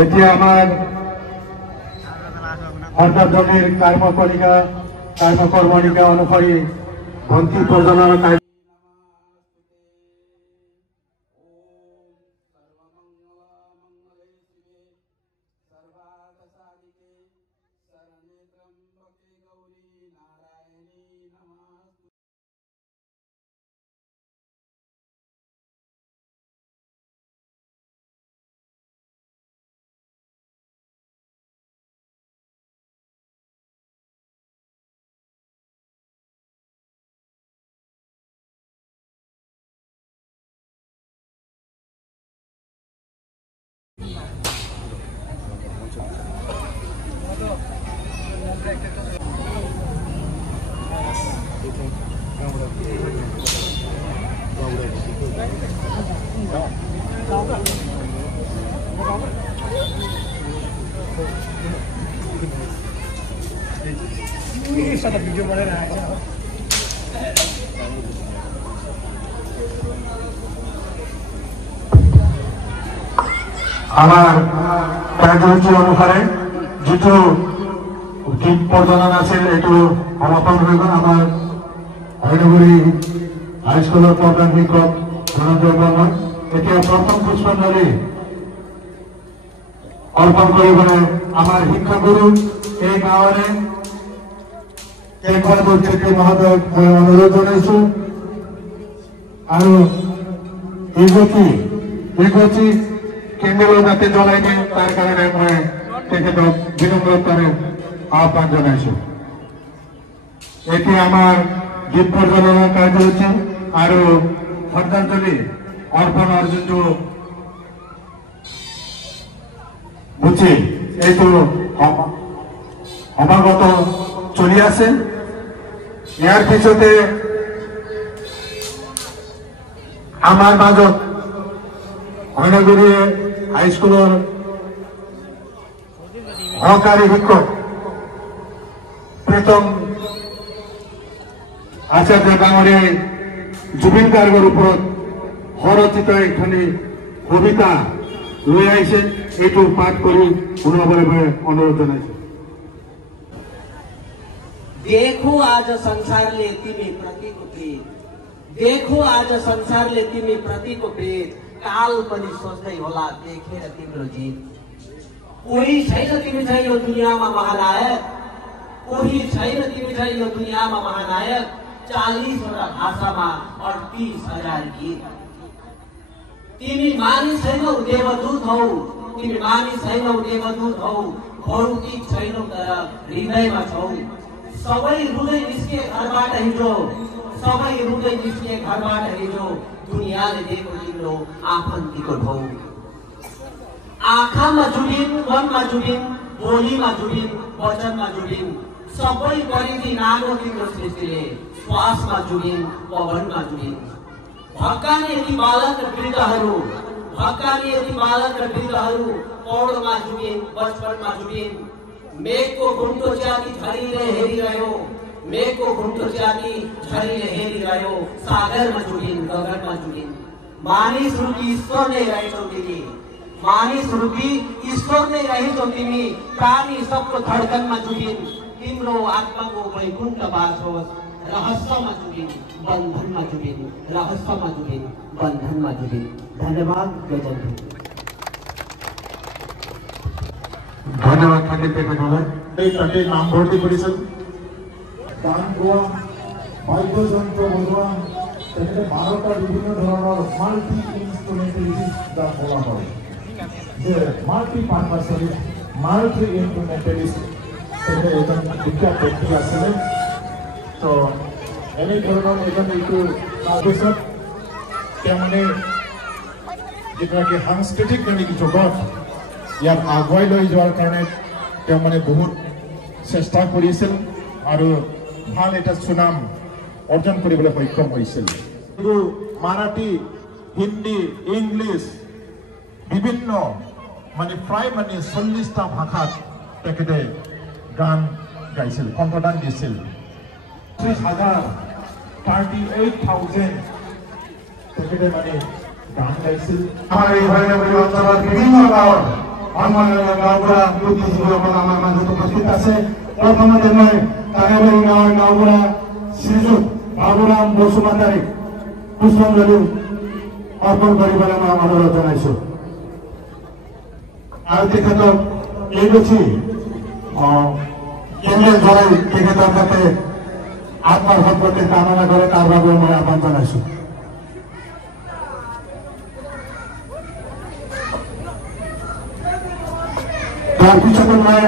এতিয়া আমাৰ আন্তৰ্জাতিক কৰ্মকৰ্মণিকা অনুসৰি ভন্তি প্ৰজননৰ কাৰ্য আমাৰ কাৰ্যসূচী অনুসাৰে যেটো গীত প্ৰজনন আছিল এইটো সমাপন হৈ গ'ল। আমাৰ হৰিণগুৰি হাইস্কুলৰ প্ৰধান শিক্ষক ধনঞ্জয় বৰ্মন এতিয়া প্ৰথম পুষ্পাঞ্জলি অৰ্পণ কৰিবলৈ আমাৰ শিক্ষাগুৰু এই গাঁৱৰে কেশৱ চেত্ৰী মহোদয়ক মই অনুৰোধ জনাইছো আৰু ইগতি কেন্দ্ৰীয় যাতে জ্বলাই দিয়ে তাৰ কাৰণে মই তেখেতক বিনম্ৰতাৰে আহ্বান জনাইছো। এতিয়া আমাৰ গীত প্ৰজননৰ কাৰ্যসূচী আৰু শ্ৰদ্ধাঞ্জলি অৰ্পণৰ যোনটো বুজি এইটো সমাগত চলি আছে। ইয়াৰ পিছতে আমাৰ মাজত হৰিণগুৰি হাইস্কুলৰ সহকাৰী শিক্ষক প্ৰীতম আচাৰ্য ডাঙৰীয়াই জুবিন গাৰ্গৰ ওপৰত স্বৰচিত এখনি কবিতা লৈ আহিছে, এইটো পাঠ কৰি শুনাবলৈ মই অনুৰোধ জনাইছো। देखो आज संसारले तिमी प्रतिको भेद, देखो आज संसारले तिमी प्रतिको भेद, काल पनि सोच्दै होला देखेर तिम्रो जित। कोही छैन तिमी चाहिँ यो दुनियाँमा महानायक, कोही छैन तिमी चाहिँ यो दुनियाँमा महानायक, 40वटा भाषामा 38,000 गीत। तिमी मानिस छैनौ देवदूत हौ, तिमी मानिस छैनौ देवदूत हौ, भौतिक छैनौ तर हृदयमा छौ। सबै रुँदै निस्के घरबाट हिजो, सबै रुँदै निस्के घरबाट हिजो, दुनियाँले दिएको तिम्रो आफन्तीको ढौ। आँखामा जुबिन, मनमा जुबिन, बोलीमा जुबिन, वचनमा जुबिन, सबै परिधि नागो तिम्रो सृष्टिले, श्वासमा जुबिन, पवनमा जुबिन। भक्काने यति बालक र वृद्धहरू, भक्काने यति बालक र वृद्धहरू, पौडमा जुबिन, बचपनमा जुबिन। मेघको घुम्टो च्याति झरीले हेरिरह्यो, मेघको घुम्टो च्याति झरीले हेरिरह्यो, सागरमा जुबिन, गगनमा जुबिन। मानिस रूपी ईश्वर नै रहेछौ तिमी, मानिस रूपी ईश्वर नै रहेछौ तिमी, प्राणी सबको धडकनमा जुबिन। तिम्रो आत्माको वैकुण्ठ बास होस्, रहस्यमा जुबिन, बन्धनमा जुबिन, रहस्यमा जुबिन, बन्धनमा जुबिन। धन्यवाद। ধন্যবাদ থাকিল তেখেতলৈ। তাতে নামভৰ্তি কৰিছিল, গান গোৱা, বাদ্যযন্ত্ৰ বজোৱা, তেখেতে 12টা বিভিন্ন ধৰণৰ মাল্টি ইনষ্ট্ৰুমেণ্টেলিষ্ট বোলা হয়, যে মাল্টি পাৰ্পাছলিষ্ট, মাল্টি ইনষ্ট্ৰুমেণ্টেলিষ্ট তেখেতে এজন বিখ্যাত ব্যক্তি আছিলে। তো এনে ধৰণৰ এজন এইটো তাৰপিছত তেওঁ মানে যিগৰাকী সাংস্কৃতিক জগত ইয়াক আগুৱাই লৈ যোৱাৰ কাৰণে তেওঁ মানে বহুত চেষ্টা কৰিছিল আৰু ভাল এটা সুনাম অৰ্জন কৰিবলৈ সক্ষম হৈছিল। মাৰাঠী, হিন্দী, ইংলিছ বিভিন্ন মানে প্ৰায় 40টা ভাষাত তেখেতে গান গাইছিল, কণ্ঠদান দিছিল। 38,000 তেখেতে মানে গান গাইছিল। আমাৰ এই হৰিণগুৰি অঞ্চলৰ বিভিন্ন গাঁৱৰ সন্মানীয় গাঁওবুঢ়া বুদ্ধিজীৱীসকল আমাৰ মাজত উপস্থিত আছে। প্ৰথমতে মই টাঙাবাৰী গাঁৱৰ গাঁওবুঢ়া শ্ৰীযুত বাবুৰাম বসুমতাৰীক পুষ্পাঞ্জলি অৰ্পণ কৰিবলৈ মই অনুৰোধ জনাইছো। আৰু তেখেতক এইগুছি কেন্দ্ৰীয় জৰাই তেখেতৰ যাতে আত্মাৰ সদ্গতি কামনা কৰে তাৰ বাবে মই আহ্বান জনাইছো। তাৰ পিছতে মই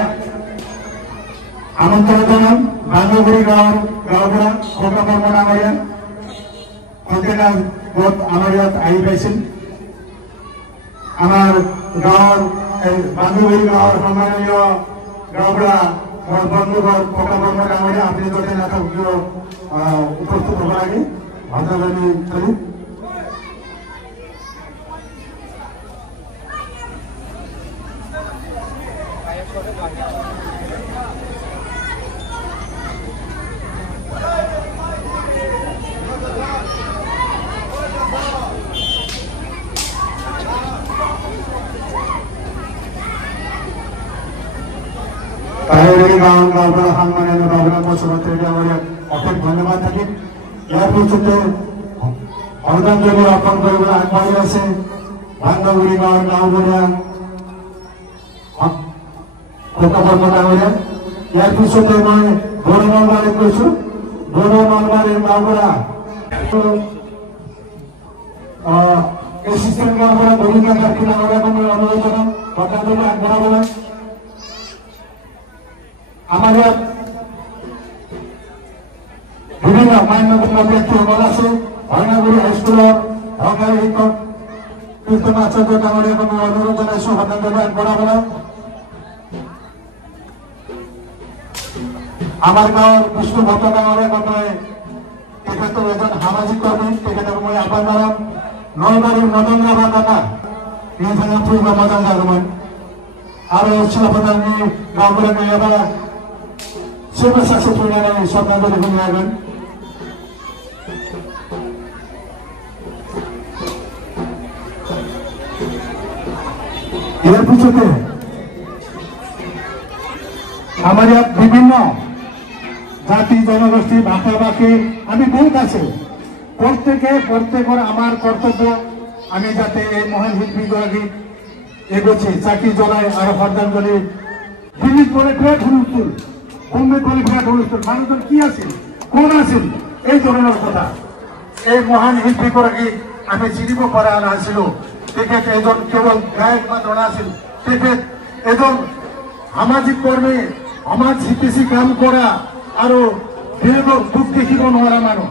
আমন্ত্ৰণ জানাম বান্ধবী গাঁৱৰ গাঁওবুঢ়া কৰ্ম ডাঙৰীয়া কণ্টেইনাৰ গোট আমাৰ ইয়াত আহি পাইছিল। আমাৰ গাঁৱৰ বান্ধবী গাঁৱৰ সন্মানীয় গাঁওবুঢ়া বন্ধুঘৰ কৰ্ম ডাঙৰীয়া আপুনি যাতে নাথাকিও উপস্থিত হ'ব লাগে ভাষাবাণী কৰি গাঁওবুঢ়া সন্মানীয় বাবুৰাম বসুমতাৰী ডাঙৰীয়াক অশেষ ধন্যবাদ থাকিল। ইয়াৰ পিছতে শ্ৰদ্ধাঞ্জলি অৰ্পণ কৰিবলৈ আগবাঢ়ি আছে বান্ধবী গাঁৱৰ গাঁওবুঢ়া কৰ্ম ডাঙৰীয়া। ইয়াৰ পিছতে মই বড়ো নলবাৰীত গৈছো। বড়ো নলবাৰীৰ গাঁওবুঢ়া এছিষ্টেণ্ট গাঁওবুঢ়া গোবিন্দ কাৰ্তি ডাঙৰীয়াক মই অনুৰোধ জনাম শ্ৰদ্ধাঞ্জলি আগবঢ়াবলৈ। আমাৰ ইয়াত বিভিন্ন মান্যগণ্য ব্যক্তিসকল আছে। ভয়নাগুৰি হাইস্কুলৰ সহকাৰী শিক্ষক কীৰ্তন আচাৰ্য ডাঙৰীয়াক মই অনুৰোধ জনাইছো শ্ৰদ্ধাঞ্জলি আগবঢ়াবলৈ। আমাৰ গাঁৱৰ বিষ্ণু ভট্ট ডাঙৰীয়াক মই তেখেতৰ এজন সামাজিক কৰ্মী তেখেতক মই আহ্বান জনাম। নলবাৰীৰ নৰেন্দ্ৰ দাদা ইহঁত ফুৰিব মজান যাগমন আৰু শিলপতানী গাঁওবুঢ়া এবাৰ শিৱশাস্ত্ৰী ফুৰিবলৈ শ্ৰদ্ধাঞ্জলি শুনিয়াগন। ইয়াৰ পিছতে আমাৰ ইয়াত বিভিন্ন জাতি জনগোষ্ঠী ভাষা ভাষী আমি বহুত আছে। প্ৰত্যেকৰ আমাৰ কৰ্তব্য আমি যাতে এই মহান শিল্পীগৰাকী এগোছি চাকি জ্বলাই আৰু শ্ৰদ্ধাঞ্জলি দিল্লীত পরে বিরাট হুলস্থুল, বোম্বে পরে বিরাট হুলস্থুল। মানুষজন কি আছিল, কোন আছিল, এই ধরনের কথা। এই মহান শিল্পীগৰাকী আমি চিনিব পৰা নাছিলো। তেখেত এজন কেৱল গায়ক মাত্ৰ নাছিল, তেখেত এজন সামাজিক কৰ্মী, সমাজ হিতৈষী কাম কৰা আৰু বেলেগক দুখ দেখিব নোৱাৰা মানুহ।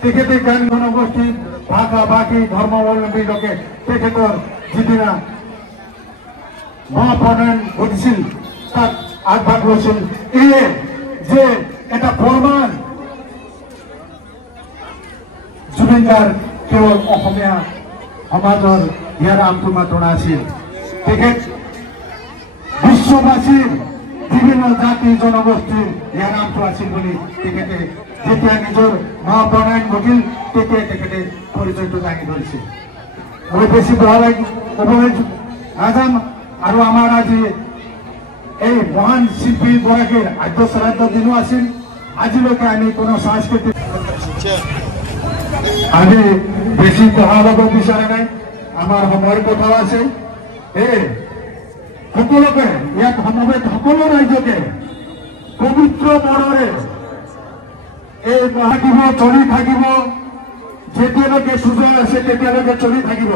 তেখেতে গান জনগোষ্ঠী ভাষা ভাষী ধৰ্মাৱলম্বী লোকে তেখেতৰ যিদিনা মহাপ্ৰণয়ন ঘটিছিল তাত আগভাগ লৈছিল। এয়ে যে এটা প্ৰমাণ জুবিন গাৰ্গ কেৱল অসমীয়া সমাজৰ ইয়াৰ নামটো মাত্ৰ নাছিল, তেখেত বিশ্ববাসীৰ বিভিন্ন জাতি জনগোষ্ঠীৰ ইয়াৰ নামটো আছিল বুলি তেখেতে যেতিয়া নিজৰ মহাপ্ৰণয়ন ঘটিল তেতিয়া তেখেতে পৰিচয়টো দাঙি ধৰিছিল। মই বেছি বহলাই ক'বলৈ নাযাম। আৰু আমাৰ আজি এই মহান শিল্পীগৰাকীৰ আদ্য শ্ৰাদ্ধ দিনো আছিল। আজিলৈকে আমি কোনো সাংস্কৃতিক আজি বেছি কথা ল'ব বিচৰা নাই, আমাৰ সময়ৰ কথাও আছে। সকলোকে ইয়াত সমবেত সকলো ৰাইজকে পবিত্ৰ মনেৰে এই মহাদিব চলি থাকিব, যেতিয়ালৈকে সুযোগ আছে তেতিয়ালৈকে চলি থাকিব।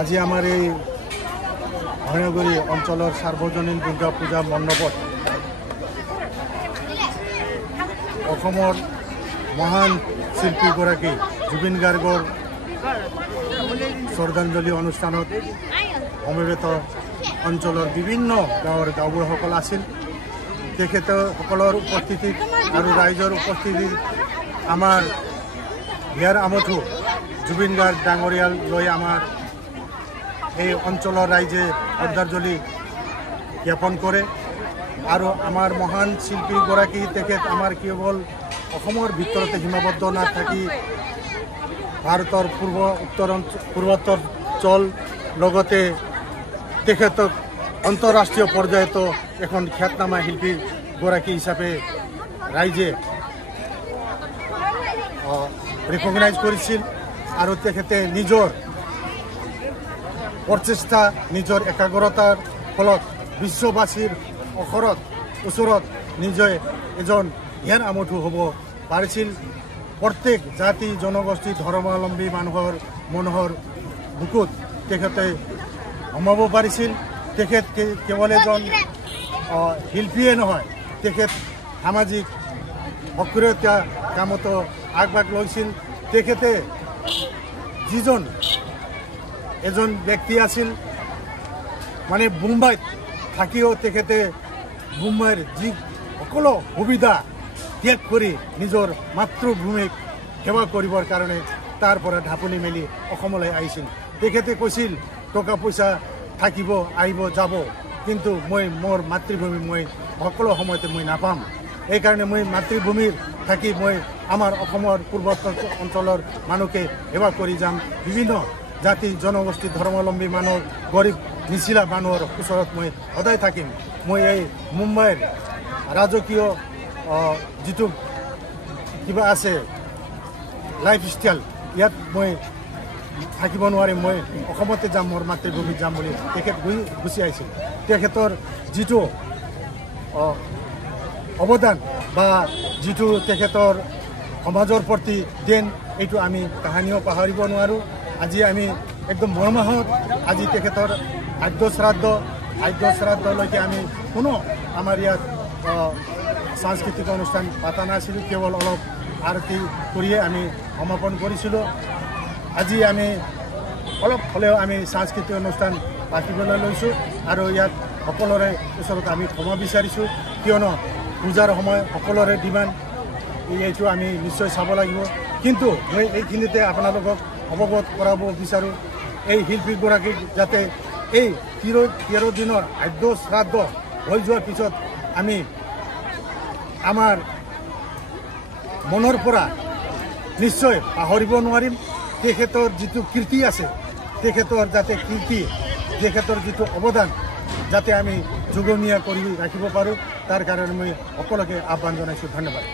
আজি আমাৰ এই ভৈৰৱগুৰি অঞ্চলৰ সাৰ্বজনীন দুৰ্গা পূজা মণ্ডপত অসমৰ মহান শিল্পীগৰাকী জুবিন গাৰ্গৰ শ্ৰদ্ধাঞ্জলি অনুষ্ঠানত সমবেত অঞ্চলৰ বিভিন্ন গাঁৱৰ গাঁওবুঢ়াসকল আছিল। তেখেতসকলৰ উপস্থিতিত আৰু ৰাইজৰ উপস্থিতিত আমাৰ হিয়াৰ আমঠু জুবিন গাৰ্গ ডাঙৰীয়াল লৈ আমাৰ এই অঞ্চলৰ ৰাইজে শ্ৰদ্ধাঞ্জলি জ্ঞাপন কৰে। আৰু আমাৰ মহান শিল্পীগৰাকী তেখেত আমাৰ কেৱল অসমৰ ভিতৰতে সীমাবদ্ধ নাথাকি ভাৰতৰ পূৰ্বোত্তৰ অঞ্চল লগতে তেখেতক আন্তঃৰাষ্ট্ৰীয় পৰ্যায়তো এখন খ্যাতনামা শিল্পীগৰাকী হিচাপে ৰাইজে ৰিকগনাইজ কৰিছিল। আৰু তেখেতে নিজৰ প্ৰচেষ্টা নিজৰ একাগ্ৰতাৰ ফলত বিশ্ববাসীৰ ওচৰত নিজে এজন হিয়াৰ আমঠু হ'ব পাৰিছিল। প্ৰত্যেক জাতি জনগোষ্ঠী ধৰ্মাৱলম্বী মানুহৰ মনোহৰ বুকুত তেখেতে সোমাব পাৰিছিল। তেখেত কেৱল এজন শিল্পীয়ে নহয়, তেখেত সামাজিক সক্ৰিয়তা কামতো আগভাগ লৈছিল। তেখেতে যিজন এজন ব্যক্তি আছিল মানে মুম্বাইত থাকিও তেখেতে মুম্বাইৰ যি সকলো সুবিধা ত্যাগ কৰি নিজৰ মাতৃভূমিক সেৱা কৰিবৰ কাৰণে তাৰ পৰা ঢাপলি মেলি অসমলৈ আহিছিল। তেখেতে কৈছিল টকা পইচা থাকিব আহিব যাব, কিন্তু মই মোৰ মাতৃভূমি মই সকলো সময়তে মই নাপাম। এইকাৰণে মই মাতৃভূমিৰ থাকি মই আমাৰ অসমৰ পূৰ্বোত্তৰ অঞ্চলৰ মানুহকে সেৱা কৰি যাম। বিভিন্ন জাতি জনগোষ্ঠী ধৰ্মাৱলম্বী মানুহ গৰীব নিচিলা মানুহৰ ওচৰত মই সদায় থাকিম। মই এই মুম্বাইৰ ৰাজকীয় যিটো কিবা আছে লাইফষ্টাইল, ইয়াত মই থাকিব নোৱাৰিম, মই অসমতে যাম, মোৰ মাতৃভূমিত যাম বুলি তেখেত গুচি আহিছিল। তেখেতৰ যিটো অৱদান বা যিটো তেখেতৰ সমাজৰ প্ৰতি দেন, এইটো আমি কাহানিও পাহৰিব নোৱাৰোঁ। আজি আমি একদম মৰমাহত আজি তেখেতৰ আদ্য শ্ৰাদ্ধলৈকে আমি কোনো আমাৰ ইয়াত সাংস্কৃতিক অনুষ্ঠান পতা নাছিলোঁ, কেৱল অলপ আৰতি কৰিয়ে আমি সমাপন কৰিছিলোঁ। আজি আমি অলপ হ'লেও আমি সাংস্কৃতিক অনুষ্ঠান পাতিবলৈ লৈছোঁ আৰু ইয়াত সকলোৰে ওচৰত আমি ক্ষমা বিচাৰিছোঁ, কিয়নো পূজাৰ সময় সকলোৰে ডিমাণ্ড এইটো আমি নিশ্চয় চাব লাগিব। কিন্তু মই এইখিনিতে আপোনালোকক অৱগত কৰাব বিচাৰোঁ, এই শিল্পীগৰাকীক যাতে এই 13 দিনৰ আদ্য শ্ৰাদ্ধ হৈ যোৱাৰ পিছত আমি আমাৰ মনৰ পৰা নিশ্চয় পাহৰিব নোৱাৰিম। তেখেতৰ যিটো কীৰ্তি আছে, তেখেতৰ যাতে কীৰ্তি, তেখেতৰ যিটো অৱদান যাতে আমি যুগমীয়া কৰি ৰাখিব পাৰোঁ, তাৰ কাৰণে মই সকলোকে আহ্বান জনাইছোঁ। ধন্যবাদ।